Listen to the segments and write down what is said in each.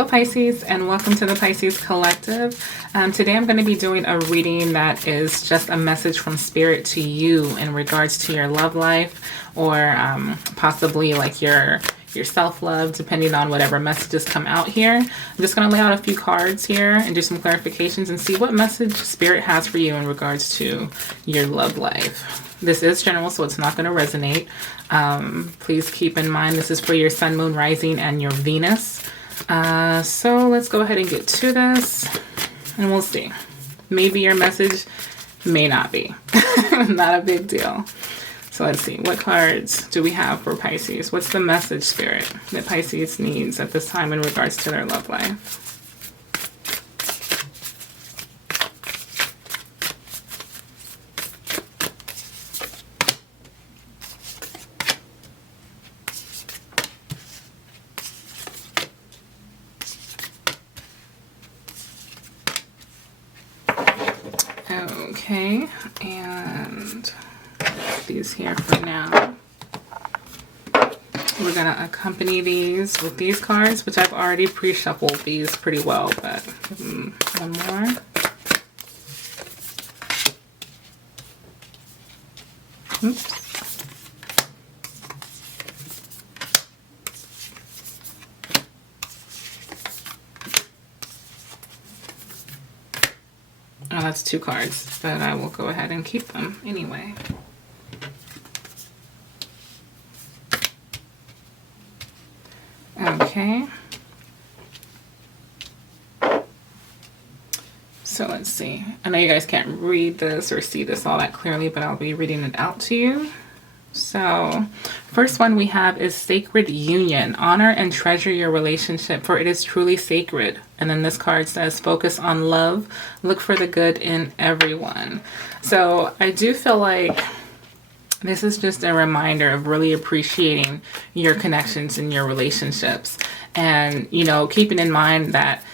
Hello Pisces, and welcome to the Pisces Collective. Today I'm going to be doing a reading that is just a message from Spirit to you in regards to your love life, or possibly like your self-love, depending on whatever messages come out here. I'm just going to lay out a few cards here and do some clarifications and see what message Spirit has for you in regards to your love life. This is general, so it's not going to resonate. Please keep in mind this is for your sun, moon, rising, and your Venus. So let's go ahead and get to this, and we'll see. Maybe your message, may not be. Not a big deal. So let's see, what cards do we have for Pisces? What's the message, Spirit, that Pisces needs at this time in regards to their love life? Okay, and these here for now. We're gonna accompany these with these cards, which I've already pre-shuffled these pretty well, but one more. Oops. Oh, that's two cards, but I will go ahead and keep them anyway. Okay. So let's see. I know you guys can't read this or see this all that clearly, but I'll be reading it out to you. So, first one we have is sacred union. Honor and treasure your relationship, for it is truly sacred. And then this card says, focus on love. Look for the good in everyone. So, I do feel like this is just a reminder of really appreciating your connections in your relationships. And, you know, keeping in mind that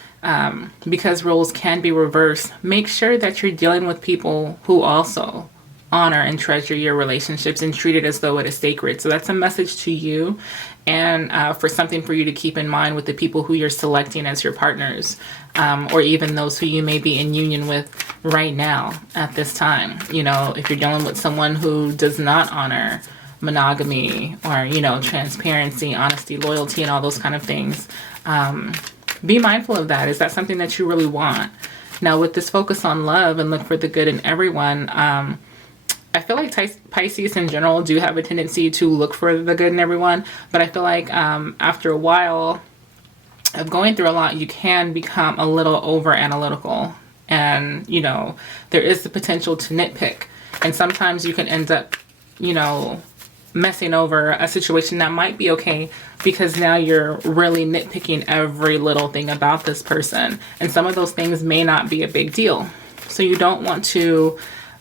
because roles can be reversed, make sure that you're dealing with people who also honor and treasure your relationships and treat it as though it is sacred. So that's a message to you, and for something for you to keep in mind with the people who you're selecting as your partners, or even those who you may be in union with right now at this time. You know, if you're dealing with someone who does not honor monogamy or, you know, transparency, honesty, loyalty, and all those kind of things, be mindful of that. Is that something that you really want? Now, with this focus on love and look for the good in everyone, I feel like Pisces in general do have a tendency to look for the good in everyone, but I feel like after a while of going through a lot, you can become a little over analytical, and, you know, there is the potential to nitpick, and sometimes you can end up, you know, messing over a situation that might be okay because now you're really nitpicking every little thing about this person, and some of those things may not be a big deal. So you don't want to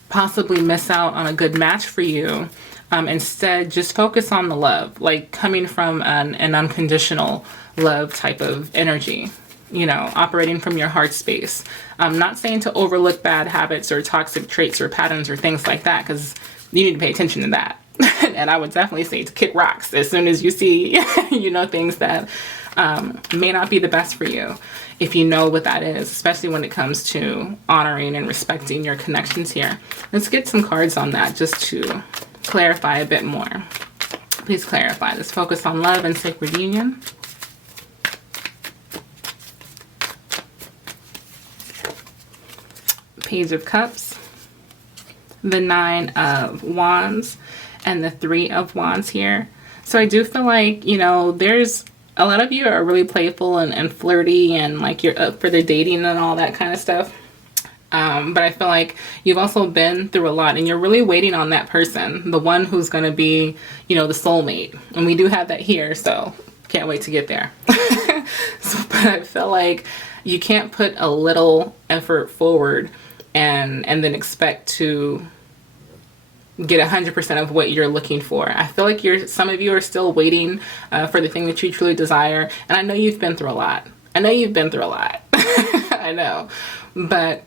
possibly miss out on a good match for you. Instead, just focus on the love, like coming from an unconditional love type of energy, you know, operating from your heart space. I'm not saying to overlook bad habits or toxic traits or patterns or things like that, because you need to pay attention to that. And I would definitely say to kick rocks as soon as you see, you know, things that may not be the best for you, if you know what that is, especially when it comes to honoring and respecting your connections here. Let's get some cards on that just to clarify a bit more. Please clarify. Let's focus on love and sacred union. Page of Cups, the Nine of Wands, and the Three of Wands here. So I do feel like, you know, there's a lot of you are really playful and flirty, and like you're up for the dating and all that kind of stuff. But I feel like you've also been through a lot, and you're really waiting on that person, the one who's going to be, you know, the soulmate. And we do have that here, so can't wait to get there. But I feel like you can't put a little effort forward and then expect to get 100% of what you're looking for. I feel like some of you are still waiting for the thing that you truly desire. And I know you've been through a lot. I know. But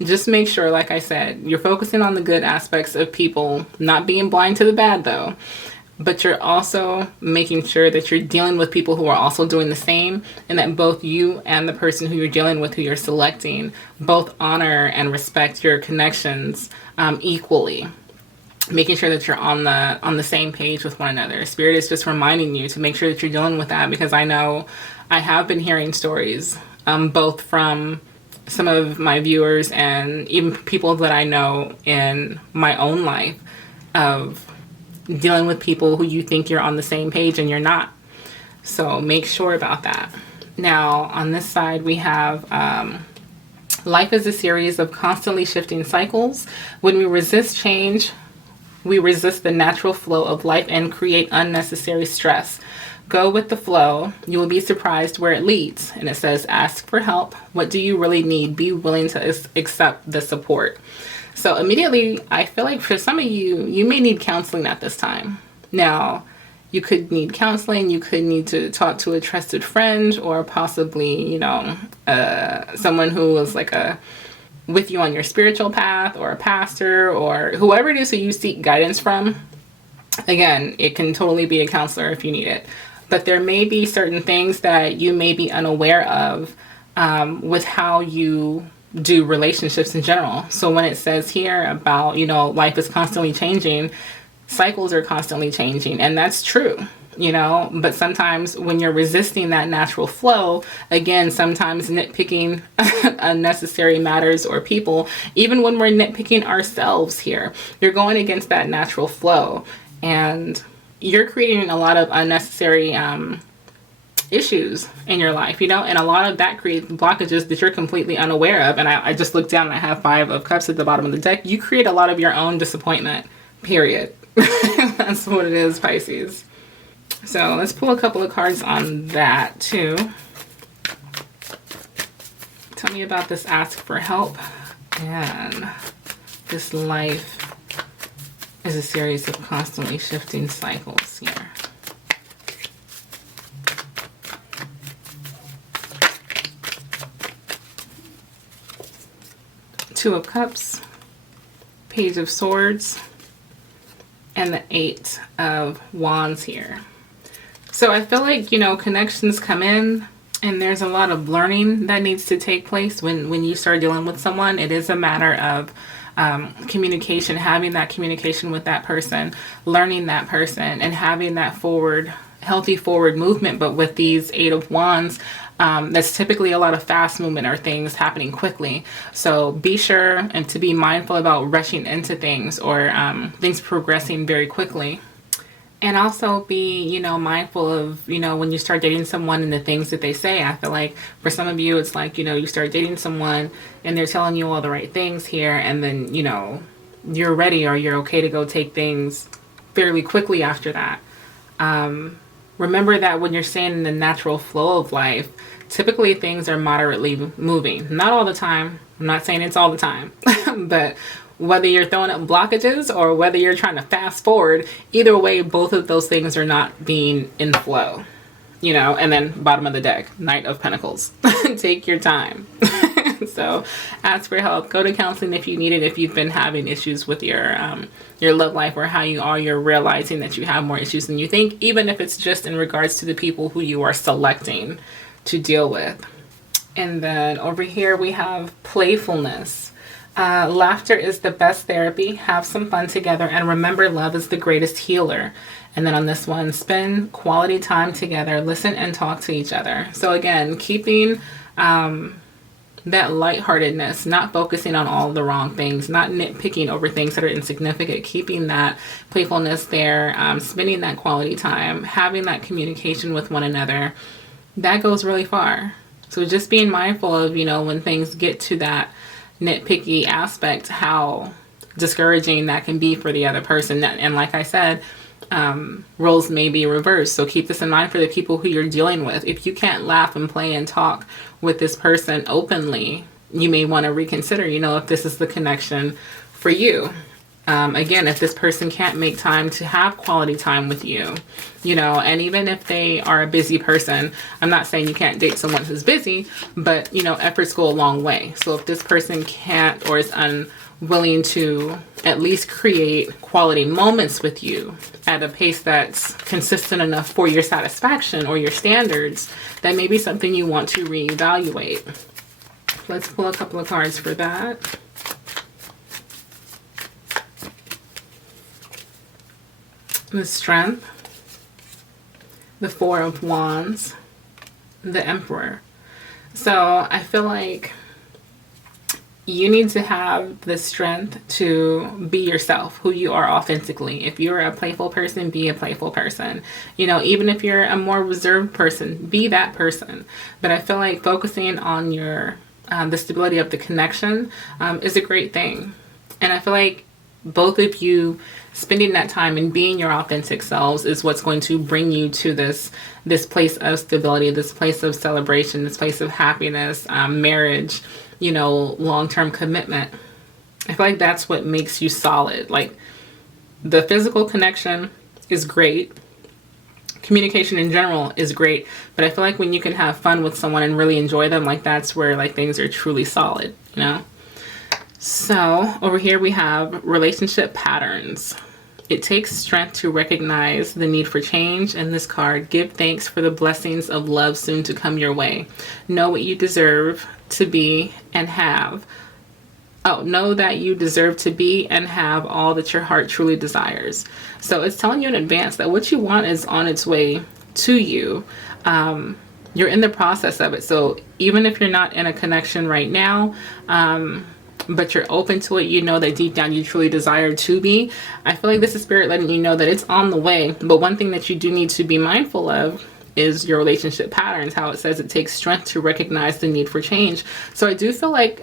just make sure, like I said, you're focusing on the good aspects of people, not being blind to the bad though. but you're also making sure that you're dealing with people who are also doing the same, and that both you and the person who you're dealing with, who you're selecting, both honor and respect your connections equally. Making sure that you're on the same page with one another. Spirit is just reminding you to make sure that you're dealing with that, because I know I have been hearing stories, both from some of my viewers and even people that I know in my own life, of dealing with people who you think you're on the same page and you're not. So make sure about that. Now, on this side, we have life is a series of constantly shifting cycles. When we resist change, we resist the natural flow of life and create unnecessary stress. Go with the flow. You will be surprised where it leads. And it says, ask for help. What do you really need? Be willing to accept the support. So immediately, I feel like for some of you, you may need counseling at this time. Now, you could need counseling. You could need to talk to a trusted friend, or possibly, someone who is like with you on your spiritual path, or a pastor, or whoever it is who you seek guidance from. Again, it can totally be a counselor if you need it. But there may be certain things that you may be unaware of with how you do relationships in general. So when it says here about, life is constantly changing, cycles are constantly changing, and that's true, but sometimes when you're resisting that natural flow, again, sometimes nitpicking unnecessary matters or people, even when we're nitpicking ourselves here, you're going against that natural flow, and you're creating a lot of unnecessary issues in your life, and a lot of that creates blockages that you're completely unaware of. And I just looked down and I have 5 of Cups at the bottom of the deck. You create a lot of your own disappointment, period. That's what it is, Pisces. So let's pull a couple of cards on that too. Tell me about this ask for help. And this life is a series of constantly shifting cycles here. Two of Cups, Page of Swords, and the 8 of Wands here. So I feel like, connections come in, and there's a lot of learning that needs to take place when you start dealing with someone. It is a matter of communication, having that communication with that person, learning that person, and having that healthy forward movement. But with these 8 of Wands, that's typically a lot of fast movement or things happening quickly. So be sure and to be mindful about rushing into things, or things progressing very quickly. And also be, mindful of, when you start dating someone and the things that they say. I feel like for some of you, it's like, you start dating someone and they're telling you all the right things here, and then, you're ready or you're okay to go take things fairly quickly after that. Remember that when you're staying in the natural flow of life, typically things are moderately moving. Not all the time. I'm not saying it's all the time. But whether you're throwing up blockages or whether you're trying to fast forward, either way, both of those things are not being in flow. And then bottom of the deck, Knight of Pentacles. Take your time. So ask for help. Go to counseling if you need it. If you've been having issues with your love life, or how you're realizing that you have more issues than you think, even if it's just in regards to the people who you are selecting to deal with. And then over here we have playfulness. Laughter is the best therapy. Have some fun together, and remember, love is the greatest healer. And then on this one, spend quality time together. Listen and talk to each other. So again, keeping that lightheartedness, not focusing on all the wrong things, not nitpicking over things that are insignificant, keeping that playfulness there, spending that quality time, having that communication with one another, that goes really far. So just being mindful of, when things get to that nitpicky aspect, how discouraging that can be for the other person. And like I said, roles may be reversed. So keep this in mind for the people who you're dealing with. If you can't laugh and play and talk with this person openly, you may want to reconsider, if this is the connection for you. Again, if this person can't make time to have quality time with you, you know, and even if they are a busy person, I'm not saying you can't date someone who's busy, but, you know, efforts go a long way. So if this person can't or is unwilling to at least create quality moments with you at a pace that's consistent enough for your satisfaction or your standards, that may be something you want to reevaluate. Let's pull a couple of cards for that. The Strength, the Four of Wands, the Emperor. So I feel like you need to have the strength to be yourself, who you are authentically. If you're a playful person, be a playful person. You know, even if you're a more reserved person, be that person. But I feel like focusing on your the stability of the connection is a great thing. And I feel like both of you spending that time and being your authentic selves is what's going to bring you to this place of stability, this place of celebration, this place of happiness, marriage, you know, long-term commitment. I feel like that's what makes you solid. Like, the physical connection is great. Communication in general is great. But I feel like when you can have fun with someone and really enjoy them, like, that's where, like, things are truly solid, you know? So over here we have relationship patterns. It takes strength to recognize the need for change. And this card, give thanks for the blessings of love soon to come your way. Know what you deserve to be and have. Know that you deserve to be and have all that your heart truly desires. So it's telling you in advance that what you want is on its way to you. You're in the process of it. So even if you're not in a connection right now, but you're open to it, you know that deep down you truly desire to be. I feel like this is Spirit letting you know that it's on the way. But one thing that you do need to be mindful of is your relationship patterns, how it says it takes strength to recognize the need for change. So I do feel like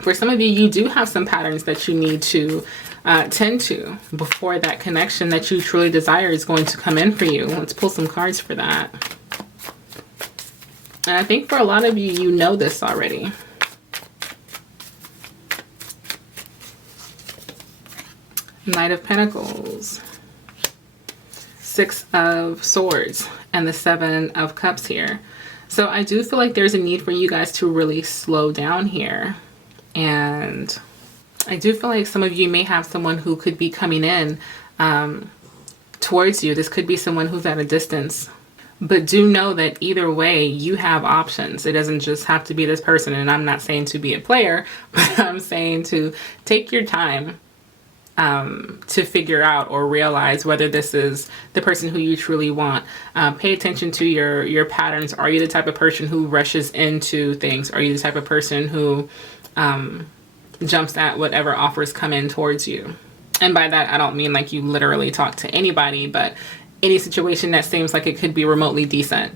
for some of you, you do have some patterns that you need to tend to before that connection that you truly desire is going to come in for you. Let's pull some cards for that. And I think for a lot of you, you know this already. Knight of Pentacles, Six of Swords, and the Seven of Cups here. So I do feel like there's a need for you guys to really slow down here. And I do feel like some of you may have someone who could be coming in towards you. This could be someone who's at a distance. But do know that either way, you have options. It doesn't just have to be this person. And I'm not saying to be a player, but I'm saying to take your time to figure out or realize whether this is the person who you truly want. Pay attention to your patterns. Are you the type of person who rushes into things? Are you the type of person who jumps at whatever offers come in towards you? And by that, I don't mean like you literally talk to anybody, but any situation that seems like it could be remotely decent.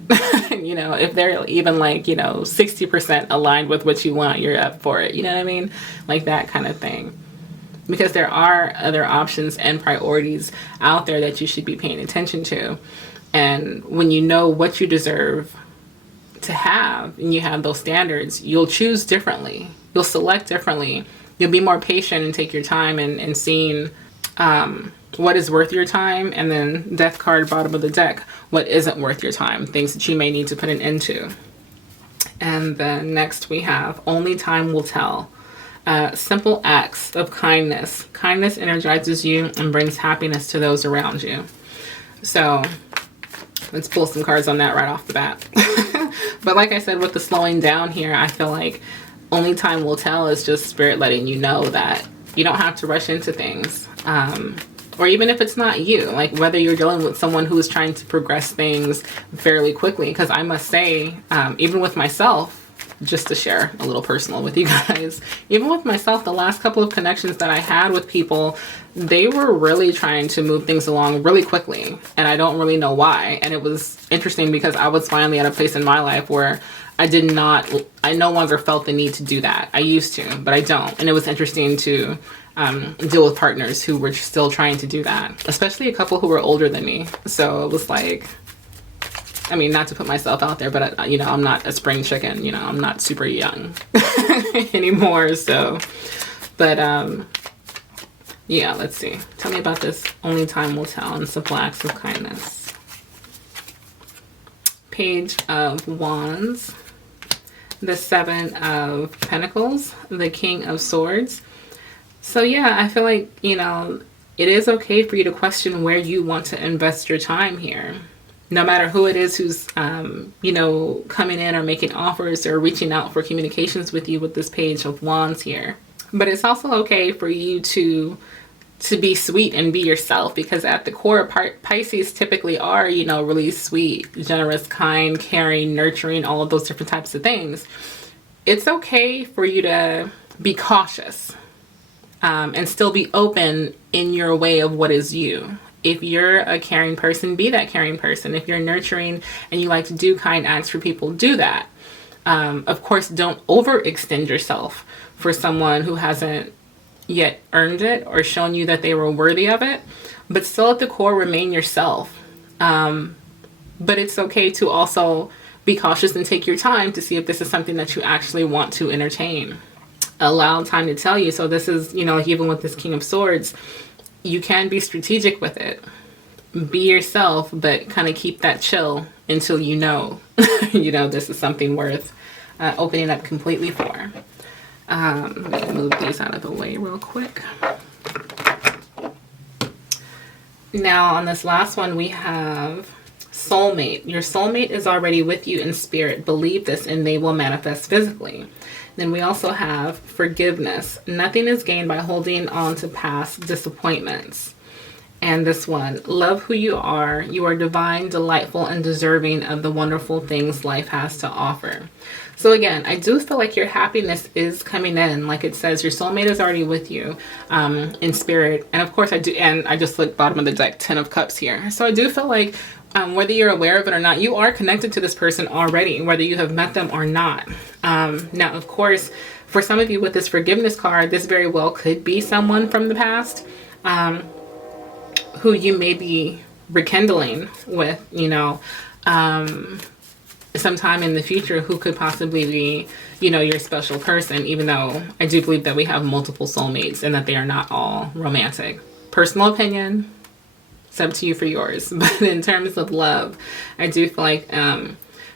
You know, if they're even like, 60% aligned with what you want, you're up for it. You know what I mean? Like that kind of thing. Because there are other options and priorities out there that you should be paying attention to. And when you know what you deserve to have and you have those standards, you'll choose differently. You'll select differently. You'll be more patient and take your time and seeing what is worth your time. And then Death card, bottom of the deck, what isn't worth your time. Things that you may need to put an end to. And then next we have Only Time Will Tell. Simple acts of kindness. Kindness energizes you and brings happiness to those around you. So let's pull some cards on that right off the bat. But like I said, with the slowing down here, I feel like only time will tell is just Spirit letting you know that you don't have to rush into things. Or even if it's not you, like whether you're dealing with someone who is trying to progress things fairly quickly. Because I must say, even with myself, just to share a little personal with you guys, even with myself, the last couple of connections that I had with people, they were really trying to move things along really quickly. And I don't really know why. And it was interesting because I was finally at a place in my life where I no longer felt the need to do that. I used to, but I don't. And it was interesting to deal with partners who were still trying to do that, especially a couple who were older than me. So it was like, I mean, not to put myself out there, but I'm not a spring chicken, I'm not super young anymore. So, but Yeah, let's see. Tell me about this. Only time will tell. And some acts of kindness. Page of Wands. The Seven of Pentacles. The King of Swords. So yeah, I feel like, you know, it is okay for you to question where you want to invest your time here. No matter who it is who's, you know, coming in or making offers or reaching out for communications with you with this Page of Wands here. But it's also okay for you to be sweet and be yourself, because at the core, Pisces typically are, you know, really sweet, generous, kind, caring, nurturing, all of those different types of things. It's okay for you to be cautious and still be open in your way of what is you. If you're a caring person, be that caring person. If you're nurturing and you like to do kind acts for people, do that. Of course, don't overextend yourself for someone who hasn't yet earned it or shown you that they were worthy of it. But still at the core, remain yourself. But it's okay to also be cautious and take your time to see if this is something that you actually want to entertain. Allow time to tell you. So this is, you know, like even with this King of Swords, you can be strategic with it. Be yourself, but kind of keep that chill until you know, you know, this is something worth opening up completely for. Let me move these out of the way real quick. Now on this last one, we have soulmate. Your soulmate is already with you in spirit. Believe this and they will manifest physically. Then we also have forgiveness. Nothing is gained by holding on to past disappointments. And this one, love who you are. You are divine, delightful, and deserving of the wonderful things life has to offer. So again, I do feel like your happiness is coming in. Like it says, your soulmate is already with you in spirit. And of course I do, and I just looked bottom of the deck, 10 of Cups here. So I do feel like whether you're aware of it or not, you are connected to this person already, whether you have met them or not. Now, of course, for some of you with this forgiveness card, this very well could be someone from the past who you may be rekindling with, you know, sometime in the future, who could possibly be, you know, your special person, even though I do believe that we have multiple soulmates and that they are not all romantic. Personal opinion. It's up to you for yours. But in terms of love, I do feel like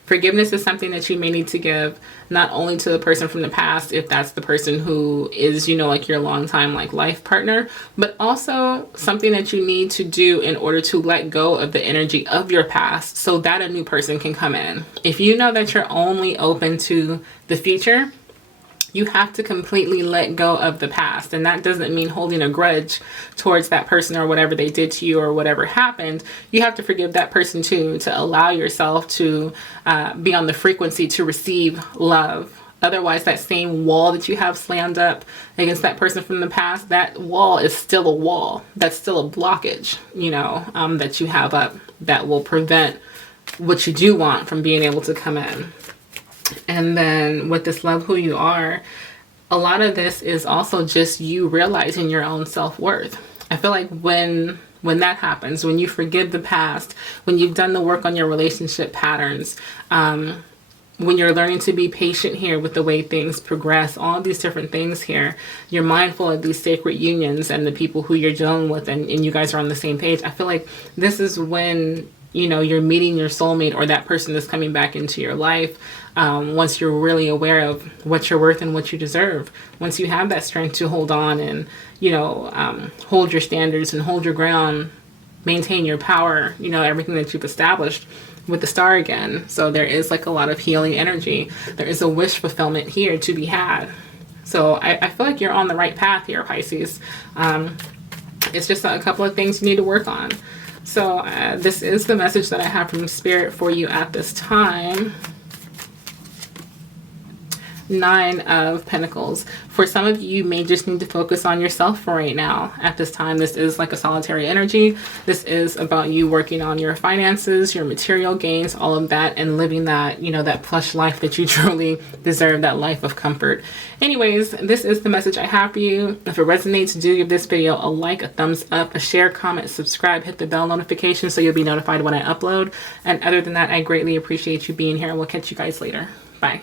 forgiveness is something that you may need to give not only to the person from the past, if that's the person who is, you know, like your longtime like life partner, but also something that you need to do in order to let go of the energy of your past so that a new person can come in. If you know that you're only open to the future, you have to completely let go of the past. And that doesn't mean holding a grudge towards that person or whatever they did to you or whatever happened. You have to forgive that person too, to allow yourself to be on the frequency to receive love. Otherwise, that same wall that you have slammed up against that person from the past, that wall is still a wall. That's still a blockage, you know, that you have up that will prevent what you do want from being able to come in. And then with this love who you are, a lot of this is also just you realizing your own self-worth. I feel like when that happens, when you forgive the past, when you've done the work on your relationship patterns, when you're learning to be patient here with the way things progress, all these different things here, you're mindful of these sacred unions and the people who you're dealing with, and you guys are on the same page. I feel like this is when, you know, you're meeting your soulmate or that person that's coming back into your life. Once you're really aware of what you're worth and what you deserve, once you have that strength to hold on and, you know, hold your standards and hold your ground, maintain your power, you know, everything that you've established with the star again. So there is like a lot of healing energy. There is a wish fulfillment here to be had. So I feel like you're on the right path here, Pisces. It's just a couple of things you need to work on. So this is the message that I have from Spirit for you at this time. 9 of Pentacles. For some of you, you may just need to focus on yourself for right now. At this time, this is like a solitary energy. This is about you working on your finances, your material gains, all of that, and living that, you know, that plush life that you truly deserve, that life of comfort. Anyways, this is the message I have for you. If it resonates, do give this video a like, a thumbs up, a share, comment, subscribe, hit the bell notification so you'll be notified when I upload. And other than that, I greatly appreciate you being here. We'll catch you guys later. Bye.